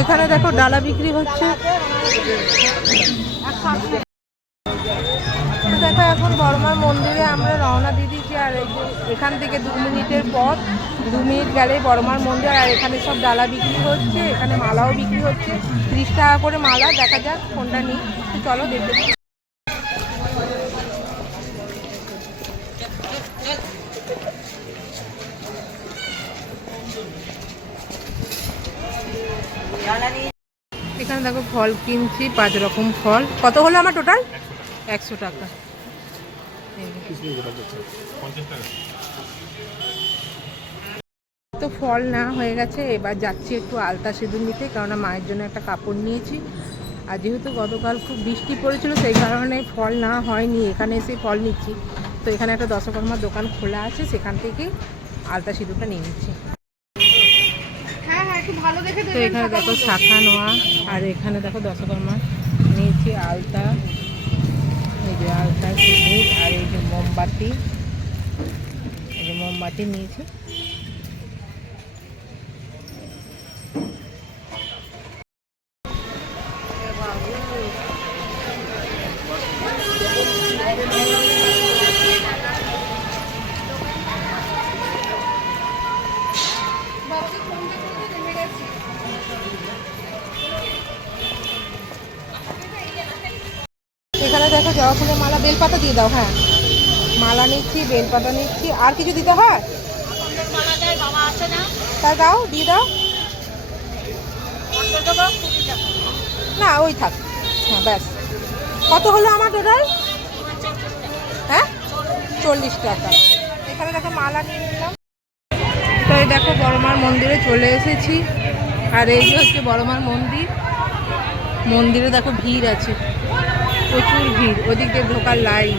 এখানে দেখো ডালা বিক্রি হচ্ছে। দেখো এখন বড়মার মন্দিরে আমরা রওনা দিয়ে দিয়েছি। আর এই যে এখান থেকে 2 মিনিটের পথ, 2 মিনিট গেলেই বড়মার মন্দির। আর এখানে সব ডালা বিক্রি হচ্ছে, এখানে মালাও বিক্রি হচ্ছে, 30 টাকা করে মালা। দেখা যাক কোনটা নিই, তো চলো দেখতে। এখানে দেখো ফল কিনছি, 5 রকম ফল। কত হলো আমার টোটাল? 100 টাকা। তো ফল না হয়ে গেছে, এবার যাচ্ছি একটু আলতা সিঁদুর নিতে, কারণ মায়ের জন্য একটা কাপড় নিয়েছি। আর যেহেতু গতকাল খুব বৃষ্টি পড়েছিল, সেই কারণে ফল না হয়নি, এখানে এসে ফল নিচ্ছি। তো এখানে একটা দশকর্মার দোকান খোলা আছে, সেখান থেকে আলতা সিঁদুরটা নিয়ে নিচ্ছি। তো এখানে দেখো শাখা নোয়া, আর এখানে দেখো দশকর্মা নিয়েছি আলতা, এই যে আলতা সিঁদুর, আর এই যে মোমবাতি, এই যে মোমবাতি নিয়েছি। এখানে দেখো জবা ফুলের মালা, বেলপাতা দিয়ে দাও। হ্যাঁ, মালা নিচ্ছি, বেলপাতা নিচ্ছি। আর কিছু দিতে হয়? তা দাও, দিয়ে দাও। না ওই থাক। হ্যাঁ ব্যাস। কত হলো আমার টোটাল? হ্যাঁ, 40 টাকা। এখানে দেখো মালা নিয়ে নিলাম। তো এই দেখো বড়মার মন্দিরে চলে এসেছি। আর এই যে হচ্ছে বড়মার মন্দির। মন্দিরে দেখো ভিড় আছে, প্রচুর ভিড়। ওদিক দিয়ে ঢোকার লাইন,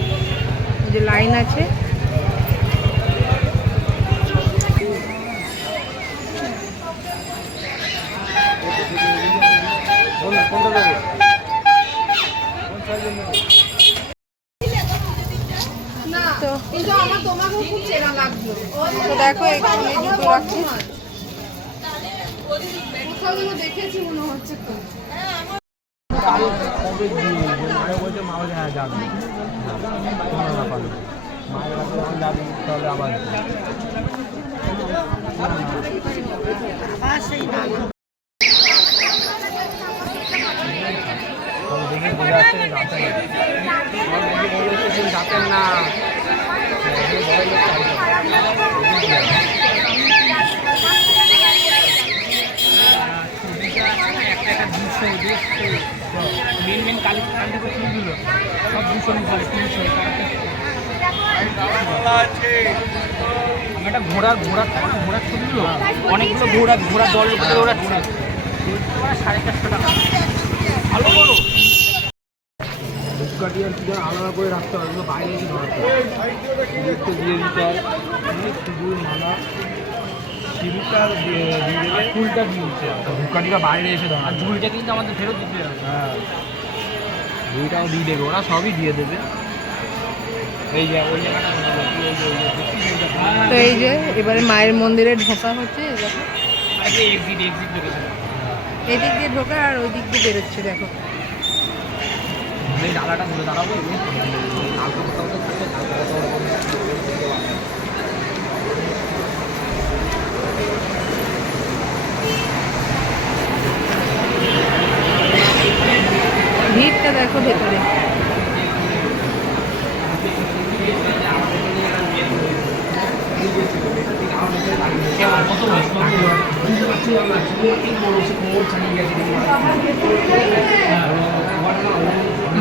যে লাইন আছে। তো দেখো এখানে জুতো রাখছি। দেখেছি মনে হচ্ছে তো। মেন কালী ফুলগুলো সব 200 নিচে 300। একটা ঘোড়ার ছবিগুলো অনেকগুলো ঘোড়া দল ওড়াচ্ছে, 450 টাকা। ভালো বলো ধূপকাঠি আর কি আলাদা করে রাখতে হবে, বাইরে এসে ধরাতে হবে, দিয়ে দিতে হয়। সিঁদুর মালা, সিঁদুরটা দিয়ে দেবে, ফুলটা দিয়ে দিচ্ছে, ধূপকাঠিটা বাইরে এসে ধরা। আর ঝুড়িটা কিন্তু আমাদের ফেরত দিতে হবে। হ্যাঁ, ঝুড়িটাও দিয়ে দেবে, ওরা সবই দিয়ে দেবে। এই যে ওই জায়গাটা, তো এই যে এবারে মায়ের মন্দিরে ঢোকা হচ্ছে। এক্সিট বেরোচ্ছে, এদিক দিয়ে ঢোকা আর ওই দিক দিয়ে বেরোচ্ছে। দেখো এই ডালাটা ধরে দাঁড়াবো। ভিড়টা দেখো ভেতরে।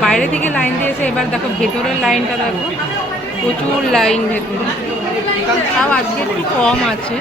বাইরে থেকে লাইন দিয়েছে, এবার দেখো ভেতরের লাইনটা দেখো, প্রচুর লাইন ভেতরে। তাও আজকে একটু কম আছে।